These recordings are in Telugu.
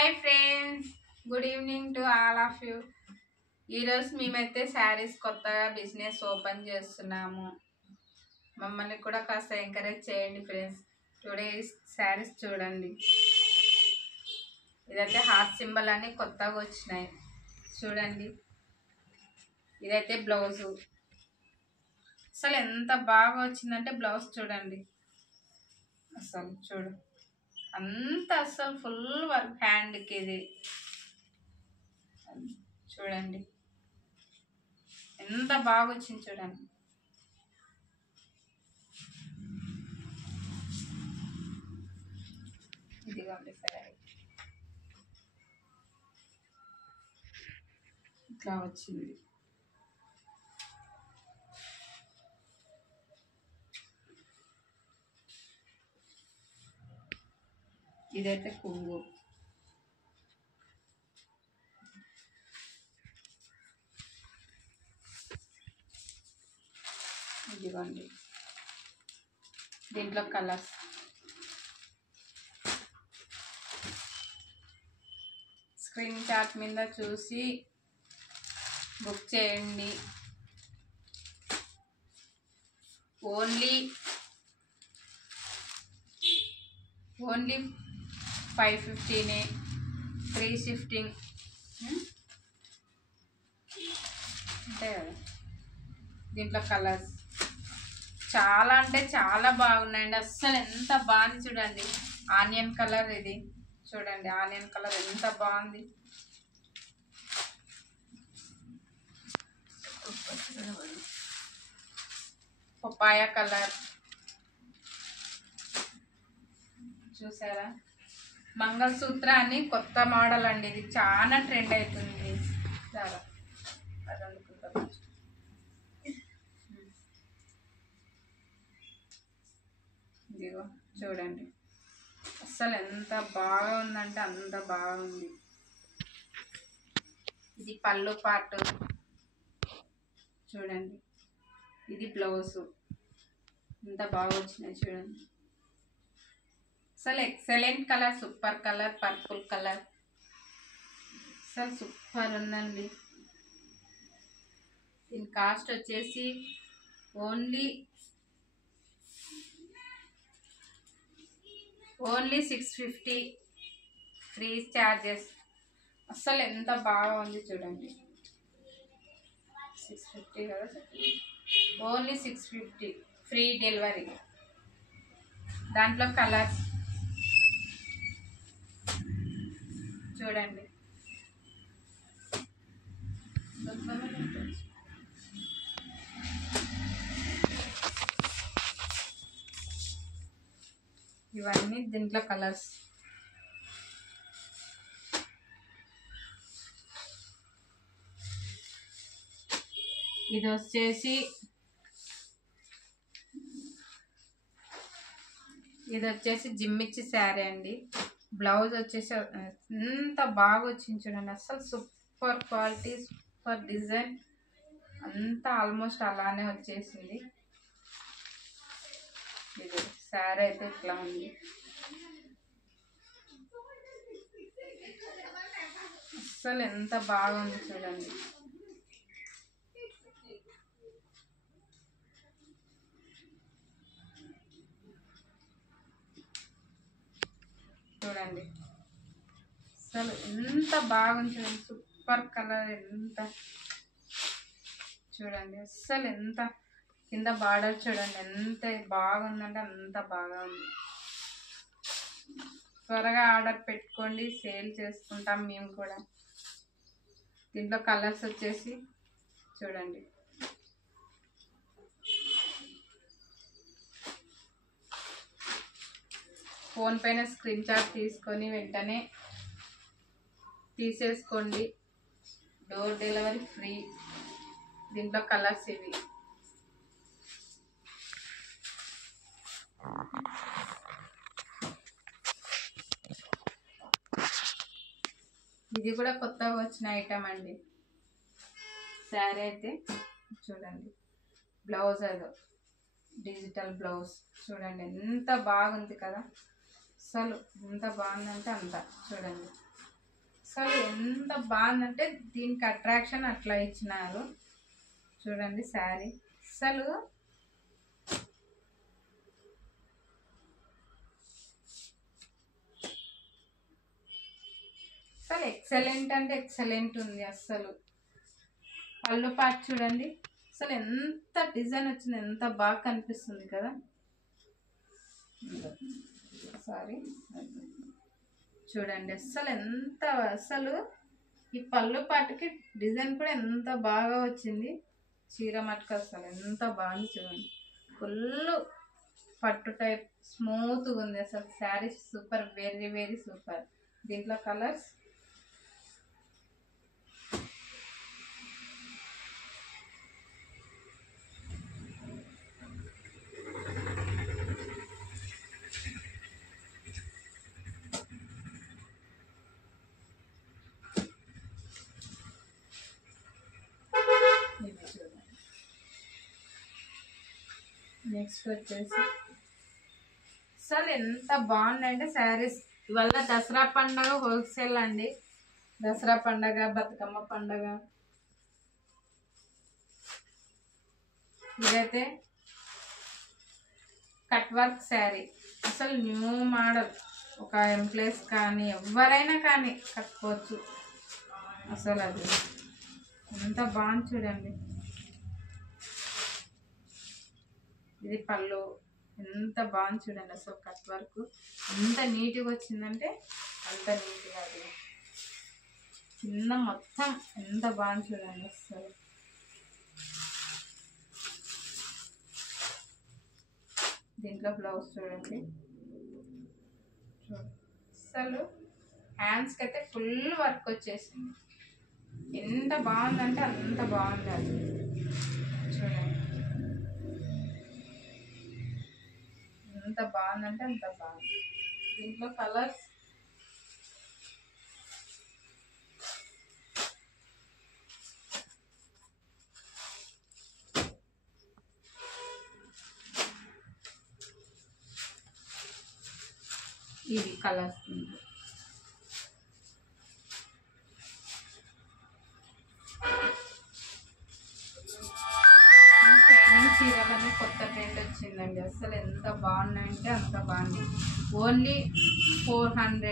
Hi friends, good evening to all of you. ఈరోజు మేమైతే శారీస్ కొత్తగా బిజినెస్ ఓపెన్ చేస్తున్నాము. మమ్మల్ని కూడా కాస్త ఎంకరేజ్ చేయండి ఫ్రెండ్స్. టుడే శారీస్ చూడండి. ఇదైతే హార్ట్ సింబల్ అని కొత్తగా వచ్చినాయి చూడండి. ఇదైతే బ్లౌజు. అసలు ఎంత బాగా వచ్చిందంటే బ్లౌజ్ చూడండి. అసలు చూడు అంత అసలు ఫుల్ వర్క్ హ్యాండ్కి ఇది చూడండి ఎంత బాగా వచ్చింది చూడండి. ఇదిగోండి సరే ఇట్లా వచ్చింది. ఇదైతే పువ్వు. ఇదిగోండి దీంట్లో కలర్స్. స్క్రీన్ షాట్ మీద చూసి బుక్ చేయండి. ఓన్లీ 515 ఫ్రీ షిఫ్టింగ్ అంతే కదా. దీంట్లో కలర్స్ చాలా అంటే చాలా బాగున్నాయండి. అస్సలు ఎంత బాగుంది చూడండి. ఆనియన్ కలర్ ఇది చూడండి. ఆనియన్ కలర్ ఎంత బాగుంది. పపాయ కలర్ చూసారా. మంగళసూత్ర అని కొత్త మోడల్ అండి. ఇది చాలా ట్రెండ్ అవుతుంది. చాలా ఇదిగో చూడండి అస్సలు ఎంత బాగా ఉందంటే అంత బాగుంది. ఇది పళ్ళు పాటు చూడండి. ఇది బ్లౌజు ఎంత బాగా వచ్చినాయి చూడండి. అసలు excellent colour, super colour, purple colour అసలు సూపర్ ఉందండి. దీని కాస్ట్ వచ్చేసి ఓన్లీ 650 ఫ్రీ చార్జెస్. అస్సలు ఎంత బాగా ఉంది చూడండి. 650 కదా, ఓన్లీ 650 ఫ్రీ డెలివరీ. దాంట్లో కలర్స్ చూడండి. ఇవన్నీ దీంట్లో కలర్స్. ఇది వచ్చేసి జిమ్మిచ్చి శారీ అండి. బ్లౌజ్ వచ్చేసి ఎంత బాగా వచ్చింది చూడండి. అసలు సూపర్ క్వాలిటీ, సూపర్ డిజైన్ అంతా ఆల్మోస్ట్ అలానే వచ్చేసింది. ఇది శారీ అయితే ఇట్లా ఉంది. అసలు ఎంత బాగుంది చూడండి. చూడండి అసలు ఎంత బాగుంది చూడండి. సూపర్ కలర్ ఎంత చూడండి. అస్సలు ఎంత కింద బార్డర్ చూడండి ఎంత బాగుందంటే అంత బాగా ఉంది. త్వరగా ఆర్డర్ పెట్టుకోండి, సేల్ చేసుకుంటాం మేము కూడా. దీంట్లో కలర్స్ వచ్చేసి చూడండి. ఫోన్ పైన స్క్రీన్ షాట్ తీసుకొని వెంటనే తీసేసుకోండి. Door delivery free. దీంట్లో కలర్స్ ఇవి. ఇది కూడా కొత్తగా వచ్చిన ఐటమ్ అండి. శారీ అయితే చూడండి. బ్లౌజ్ అదో డిజిటల్ బ్లౌజ్ చూడండి ఎంత బాగుంది కదా. అసలు ఎంత బాగుందంటే అంత చూడండి. అసలు ఎంత బాగుందంటే దీనికి అట్రాక్షన్ అట్లా ఇచ్చినారు. చూడండి శారీ అసలు ఎక్సలెంట్ అంటే ఎక్సలెంట్ ఉంది. అస్సలు పళ్ళు పాటు చూడండి, అసలు ఎంత డిజైన్ వచ్చింది, ఎంత బాగా కనిపిస్తుంది కదా. సారీ చూడండి అసలు ఈ పళ్ళు పాటుకి డిజైన్ కూడా ఎంత బాగా వచ్చింది. చీర మటుకు అసలు ఎంత బాగుంది చూడండి. ఫుల్ పట్టు టైప్ స్మూత్గా ఉంది. అసలు sari super, very very super. దీంట్లో కలర్స్ నెక్స్ట్ వచ్చేసి అసలు ఎంత బాగుందంటే శారీస్. ఇవాళ దసరా పండగ హోల్సేల్ అండి. దసరా పండగ, బతుకమ్మ పండగ. ఇదైతే కట్ వర్క్ శారీ, అసలు న్యూ మోడల్. ఒక ఎంప్లాయీస్ కానీ ఎవరైనా కానీ కట్టుకోవచ్చు. అసలు అది ఎంత బాగుంది చూడండి. ఇది పళ్ళు ఎంత బాగుంది చూడండి. అసలు కట్ వర్క్ ఎంత నీట్గా వచ్చిందంటే అంత నీట్గా, అది కింద మొత్తం ఎంత బాగుంది చూడండి. అసలు దీంట్లో బ్లౌజ్ చూడండి. అసలు హ్యాండ్స్కి అయితే ఫుల్ వర్క్ వచ్చేసింది. ఎంత బాగుందంటే అంత బాగుంది. అది చూడండి ఎంత బాగుందంటే అంత బాగుంది. దీంట్లో కలర్స్ ఇవి కలర్స్. చీరలన్నీ కొత్త ట్రెండ్ వచ్చిందండి. అసలు ఎంత బాగున్నాయంటే అంత బాగుంది. ఓన్లీ 400,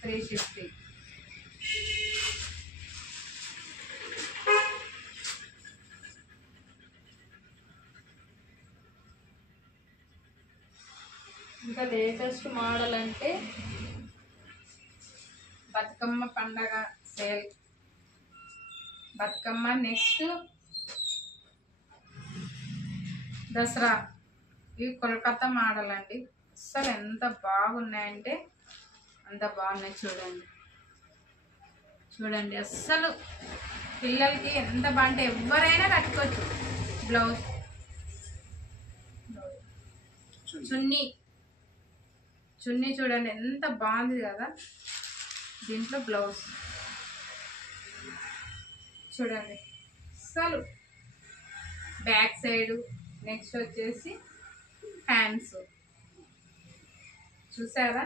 350. ఇంకా లేటెస్ట్ మోడల్ అంటే బతుకమ్మ పండగ సేల్. బతుకమ్మ నెక్స్ట్ దసరా. ఇవి కోల్కతా మోడల్ అండి. అసలు ఎంత బాగున్నాయంటే అంత బాగున్నాయి. చూడండి చూడండి అస్సలు పిల్లలకి ఎంత బాగుంటే ఎవరైనా కట్టుకోవచ్చు. బ్లౌజ్, చున్నీ చూడండి ఎంత బాగుంది కదా. దీంట్లో బ్లౌజ్ చూడండి అసలు బ్యాక్ సైడ్. నెక్స్ట్ వచ్చేసి హ్యాండ్స్ చూసారా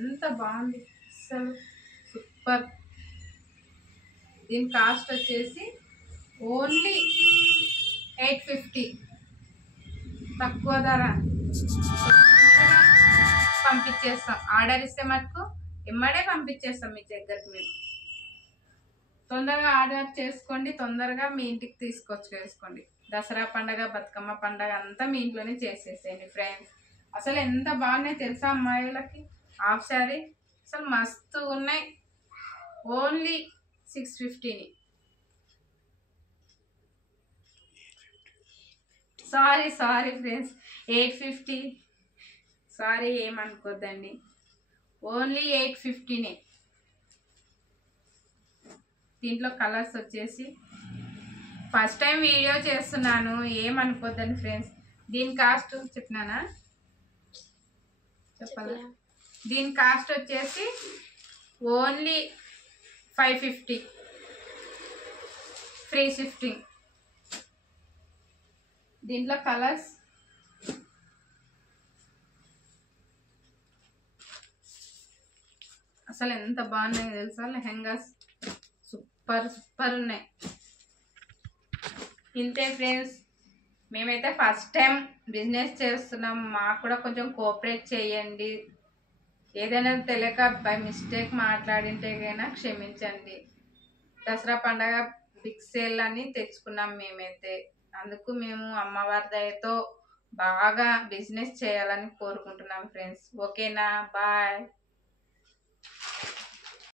ఎంత బాగుంది. అసలు సూపర్. దీని కాస్ట్ వచ్చేసి ఓన్లీ 850. తక్కువ ధర. పంపించేస్తాం. ఆర్డర్ ఇస్తే మటుకు ఎమ్మడే పంపించేస్తాం మీ దగ్గరికి. మేము తొందరగా ఆర్డర్ చేసుకోండి, తొందరగా మీ ఇంటికి తీసుకొచ్చేసుకోండి. దసరా పండగ, బతుకమ్మ పండగ అంతా మీ ఇంట్లోనే చేసేసేయండి ఫ్రెండ్స్. అసలు ఎంత బాగున్నాయి తెలుసా అమ్మాయిలకి హాఫ్ శారీ. అసలు మస్తు ఉన్నాయి. ఓన్లీ 650. Sorry friends, 850. సారీ ఏమనుకోద్దండి. ఓన్లీ 850. దీంట్లో కలర్స్ వచ్చేసి ఫస్ట్ టైం వీడియో చేస్తున్నాను, ఏమనుకోద్దండి ఫ్రెండ్స్. దీని కాస్ట్ చెప్పినానా, చెప్పాలా? దీని కాస్ట్ వచ్చేసి ఓన్లీ 550, ఫ్రీ షిఫ్టింగ్. దీంట్లో కలర్స్ అసలు ఎంత బాగున్నాయో తెలుసా లెహెంగాస్, సూపర్ సూపర్ ఉన్నాయి. ఇంతే ఫ్రెండ్స్, మేమైతే ఫస్ట్ టైం బిజినెస్ చేస్తున్నాం, మాకు కూడా కొంచెం కోఆపరేట్ చేయండి. ఏదైనా తెలియక బై మిస్టేక్ మాట్లాడింటే కైనా క్షమించండి. దసరా పండగ బిగ్ సేల్ అని తెచ్చుకున్నాం మేమైతే. అందుకు మేము అమ్మవారి దయతో బాగా బిజినెస్ చేయాలని కోరుకుంటున్నాం ఫ్రెండ్స్. ఓకేనా, బాయ్.